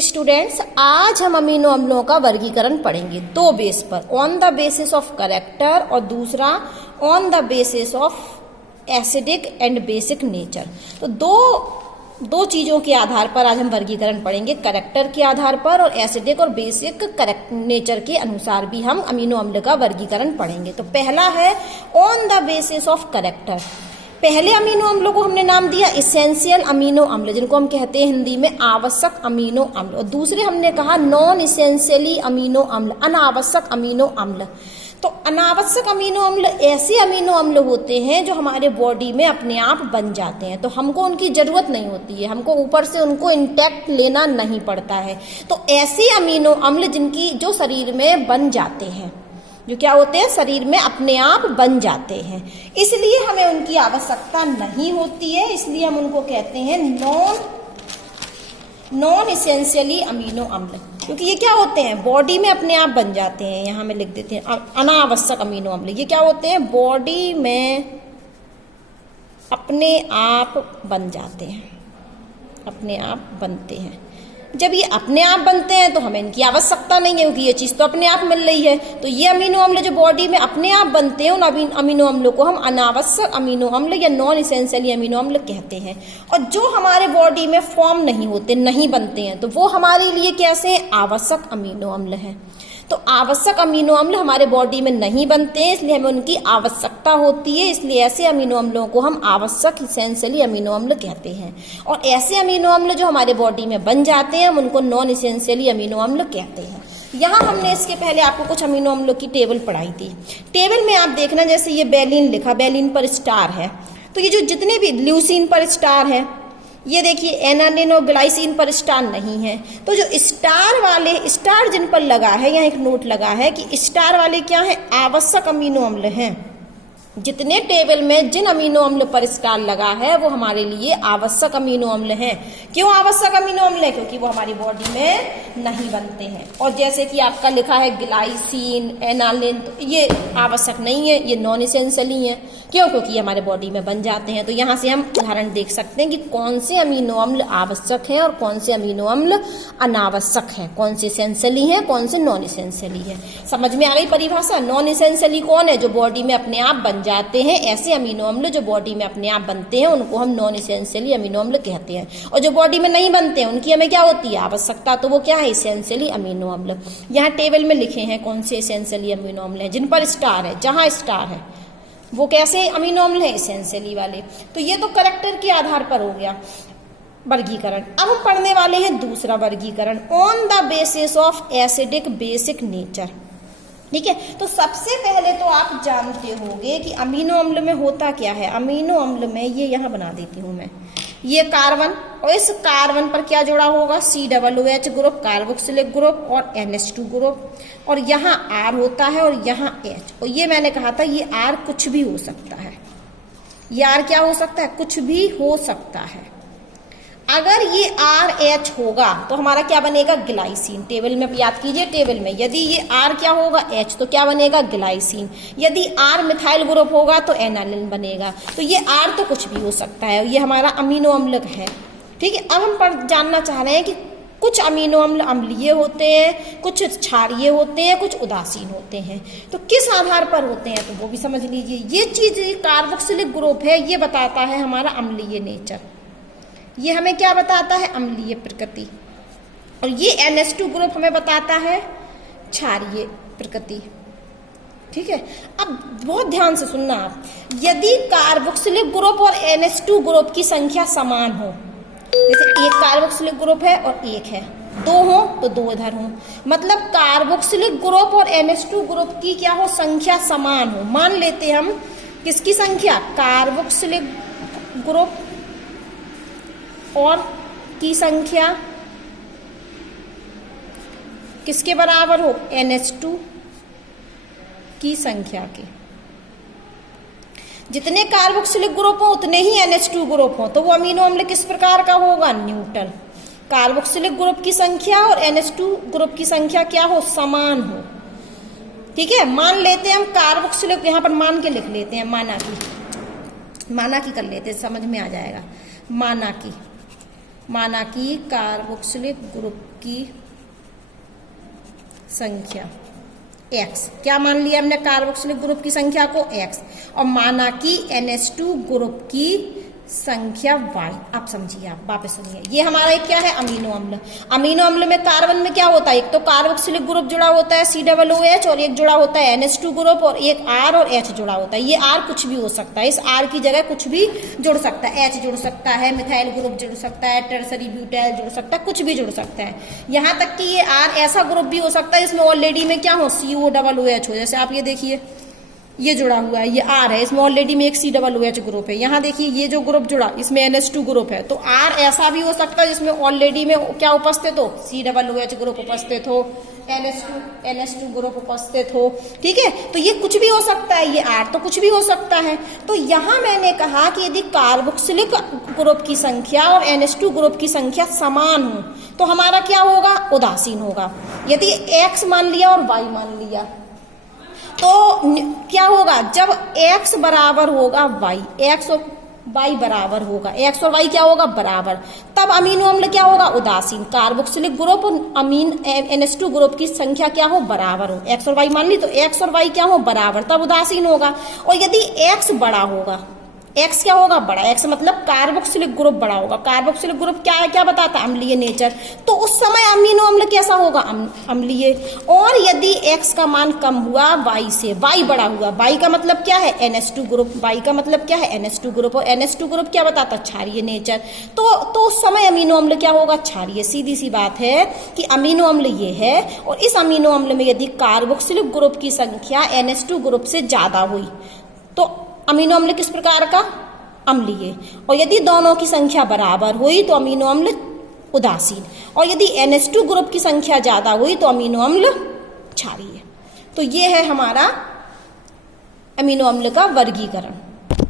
Students, आज हम amino अम्लों का वर्गीकरण पढ़ेंगे दो बेस पर, on the basis of character और दूसरा on the basis of acidic and basic nature. तो दो चीजों के आधार पर आज हम वर्गीकरण पढ़ेंगे, कैरेक्टर के आधार पर और एसिडिक और बेसिक नेचर के अनुसार भी हम अमीनो अम्ल का वर्गीकरण पढ़ेंगे। तो पहला है on the basis of character. पहले अमीनो अम्लों को हमने नाम दिया इसेंशियल अमीनो अम्ल, जिनको हम कहते हैं हिंदी में आवश्यक अमीनो अम्ल, और दूसरे हमने कहा नॉन इसेंशियली अमीनो अम्ल, अनावश्यक अमीनो अम्ल। तो अनावश्यक अमीनो अम्ल ऐसे अमीनो अम्ल होते हैं जो हमारे बॉडी में अपने आप बन जाते हैं, तो हमको उनकी जरूरत नहीं होती है, हमको ऊपर से उनको इंटैक्ट लेना नहीं पड़ता है। तो ऐसे अमीनो अम्ल जिनकी जो शरीर में बन जाते हैं, जो क्या होते हैं, शरीर में अपने आप बन जाते हैं, इसलिए हमें उनकी आवश्यकता नहीं होती है, इसलिए हम उनको कहते हैं नॉन इसेंशियली अमीनो अम्ल, क्योंकि ये क्या होते हैं, बॉडी में अपने आप बन जाते हैं। यहां में लिख देते हैं अनावश्यक अमीनो अम्ल। ये क्या होते हैं, बॉडी में अपने आप बन जाते हैं, अपने आप बनते हैं। जब ये अपने आप बनते हैं तो हमें इनकी आवश्यकता नहीं है, क्योंकि ये चीज तो अपने आप मिल रही है। तो ये अमीनो अम्ल जो बॉडी में अपने आप बनते हैं, उन अमीनो अम्लों को हम अनावश्यक अमीनो अम्ल या नॉन इसेंशियली अमीनो अम्ल कहते हैं। और जो हमारे बॉडी में फॉर्म नहीं होते, नहीं बनते हैं, तो वो हमारे लिए कैसे हैं, आवश्यक अमीनो अम्ल हैं। तो आवश्यक अमीनो अम्ल हमारे बॉडी में नहीं बनते हैं, इसलिए हमें उनकी आवश्यकता होती है, इसलिए ऐसे अमीनो अम्लों को हम आवश्यक इसेंशियली अमीनो अम्ल कहते हैं। और ऐसे अमीनो अम्ल जो हमारे बॉडी में बन जाते हैं, हम उनको नॉन इसेंशियली अमीनो अम्ल कहते हैं। यहाँ हमने इसके पहले आपको कुछ अमीनो अम्लों की टेबल पढ़ाई थी। टेबल में आप देखना, जैसे ये बेलिन लिखा, बेलिन पर स्टार है, तो ये जो जितने भी ल्यूसीन पर स्टार है, ये देखिए एनालिन और ग्लाइसिन पर स्टार नहीं है। तो जो स्टार वाले, स्टार जिन पर लगा है, यहाँ एक नोट लगा है कि स्टार वाले क्या है, आवश्यक अमीनो अम्ल हैं। जितने टेबल में जिन अमीनो अम्ल पर स्टार लगा है वो हमारे लिए आवश्यक अमीनो अम्ल हैं। क्यों आवश्यक अमीनो अम्ल है, क्योंकि वो हमारी बॉडी में नहीं बनते हैं। और जैसे कि आपका लिखा है ग्लाइसिन, एनालिन, तो ये आवश्यक नहीं है, ये नॉन इसेंशियली है। क्यों, क्योंकि ये हमारे बॉडी में बन जाते हैं। तो यहाँ से हम उदाहरण देख सकते हैं कि कौन से अमीनो अम्ल आवश्यक हैं और कौन से अमीनो अम्ल अनावश्यक हैं, कौन से इसेंशियली हैं, कौन से नॉन इसेंशियली है। समझ में आ गई परिभाषा। नॉन इसेंशियली कौन है, जो बॉडी में अपने आप बन जाते हैं। ऐसे अमीनो अम्ल जो बॉडी में अपने आप बनते हैं उनको हम नॉन इसेंशियली अमीनो अम्ल कहते हैं। और जो बॉडी में नहीं बनते हैं उनकी हमें क्या होती है, आवश्यकता, तो वो क्या है, इसेंशियली अमीनो अम्ल। यहाँ टेबल में लिखे हैं कौन से इसेंशियली अमीनो अम्ल हैं, जिन पर स्टार है, जहां स्टार है वो कैसे अमीनो अम्ल है, इसेंशियली वाले। तो ये तो कैरेक्टर के आधार पर हो गया वर्गीकरण। अब हम पढ़ने वाले हैं दूसरा वर्गीकरण, on the basis of acidic basic nature. ठीक है, तो सबसे पहले तो आप जानते होंगे कि अमीनो अम्ल में होता क्या है। अमीनो अम्ल में ये यहाँ बना देती हूं मैं, ये कार्बन, और इस कार्बन पर क्या जुड़ा होगा, COOH ग्रुप, कार्बोक्सिलिक ग्रुप और NH2 ग्रुप, और यहाँ R होता है और यहाँ H। और ये मैंने कहा था ये R कुछ भी हो सकता है, ये R क्या हो सकता है, कुछ भी हो सकता है। अगर ये RH होगा तो हमारा क्या बनेगा, ग्लाइसिन। टेबल में याद कीजिए, टेबल में यदि ये R क्या होगा, H, तो क्या बनेगा, ग्लाइसिन। यदि R मिथाइल ग्रुप होगा तो एनालिन बनेगा। तो ये R तो कुछ भी हो सकता है, ये हमारा अमीनो अम्ल है। ठीक है, अब हम जानना चाह रहे हैं कि कुछ अमीनो अम्ल अम्लीय होते हैं, कुछ क्षारीय होते हैं, कुछ उदासीन होते हैं। तो किस आधार पर होते हैं, तो वो भी समझ लीजिए। ये चीज कार्बोक्सिलिक ग्रुप है, ये बताता है हमारा अम्लीय नेचर, ये हमें क्या बताता है, अम्लीय प्रकृति। और ये NH2 ग्रुप हमें बताता है क्षारीय प्रकृति। ठीक है, अब बहुत ध्यान से सुनना आप, यदि कार्बोक्सिलिक ग्रुप और NH2 ग्रुप की संख्या समान हो, जैसे एक कार्बोक्सिलिक ग्रुप है और एक है, दो हो तो दो इधर हो, मतलब कार्बोक्सिलिक ग्रुप और NH2 ग्रुप की क्या हो, संख्या समान हो। मान लेते हम किसकी संख्या, कार्बोक्सिलिक ग्रुप और की संख्या किसके बराबर हो, NH2 की संख्या के। जितने कार्बोक्सिलिक ग्रुप हो उतने ही NH2 ग्रुप हो, तो वो अमीनो अम्ल किस प्रकार का होगा, न्यूट्रल। कार्बोक्सिलिक ग्रुप की संख्या और NH2 ग्रुप की संख्या क्या हो, समान हो। ठीक है, मान लेते हैं हम कार्बोक्सिलिक, यहां पर मान के लिख लेते हैं, माना की कर लेते हैं, समझ में आ जाएगा, माना की माना कि कार्बोक्सिलिक ग्रुप की संख्या X, क्या मान लिया हमने कार्बोक्सिलिक ग्रुप की संख्या को X, और माना कि NH2 ग्रुप की संख्या Y। आप समझिए, आप वापस सुनिए, ये हमारा एक क्या है, अमीनो अम्ल। अमीनो अम्ल में कार्बन में क्या होता है, एक तो कार्बोक्सिलिक ग्रुप जुड़ा होता है COOH, और एक जुड़ा होता है NH2 ग्रुप, और एक R और H जुड़ा होता है। ये R कुछ भी हो सकता है, इस R की जगह कुछ भी जुड़ सकता है, H जुड़ सकता है, मिथाइल ग्रुप जुड़ सकता है, टर्सरी ब्यूटाइल जुड़ सकता है, कुछ भी जुड़ सकता है। यहाँ तक कि ये R ऐसा ग्रुप भी हो सकता है इसमें ऑलरेडी में क्या हो, COOH हो। जैसे आप ये देखिए, ये जुड़ा हुआ है, ये R है, इसमें ऑलरेडी में एक COOH ग्रुप है। यहाँ देखिए ये जो ग्रुप जुड़ा, इसमें NH2 ग्रुप है। तो R ऐसा भी हो सकता है जिसमें ऑलरेडी में क्या उपस्थित हो, COOH ग्रुप उपस्थित हो, NH2 ग्रुप उपस्थित हो। ठीक है, तो ये कुछ भी हो सकता है, ये R तो कुछ भी हो सकता है। तो यहाँ मैंने कहा कि यदि कार्बोक्सिलिक ग्रुप की संख्या और NH2 ग्रुप की संख्या समान हो तो हमारा क्या होगा, उदासीन होगा। यदि X मान लिया और Y मान लिया तो क्या होगा, जब X बराबर होगा Y, X और Y बराबर होगा, X और Y क्या होगा, बराबर, तब अमीनो अम्ल क्या होगा, उदासीन। कार्बोक्सिलिक ग्रुप और अमीन NH2 ग्रुप की संख्या क्या हो, बराबर हो। X और Y मान ली तो X और Y क्या हो, बराबर, तब उदासीन होगा। और यदि X बड़ा होगा, X क्या होगा, बड़ा, X मतलब कार्बोक्सिलिक ग्रुप बड़ा होगा। कार्बोक्सिलिक ग्रुप क्या है, क्या बताता है, अम्लीय नेचर। तो उस समय अमीनो अम्ल कैसा होगा, अम्लीय। और यदि X का मान कम हुआ Y से, Y बड़ा हुआ, Y का मतलब क्या है, NH2 ग्रुप, Y का मतलब क्या है, NH2 ग्रुप, और NH2 ग्रुप क्या बताता है, क्षारीय नेचर। तो उस समय अमीनो अम्ल क्या होगा, क्षारीय। सीधी सी बात है कि अमीनो अम्ल ये है, और इस अमीनो अम्ल में यदि कार्बोक्सिलिक ग्रुप की संख्या NH2 ग्रुप से ज्यादा हुई तो अमीनो अम्ल किस प्रकार का, अम्लीय। और यदि दोनों की संख्या बराबर हुई तो अमीनो अम्ल उदासीन, और यदि NH2 ग्रुप की संख्या ज्यादा हुई तो अमीनो अम्ल क्षारीय। तो ये है हमारा अमीनो अम्ल का वर्गीकरण।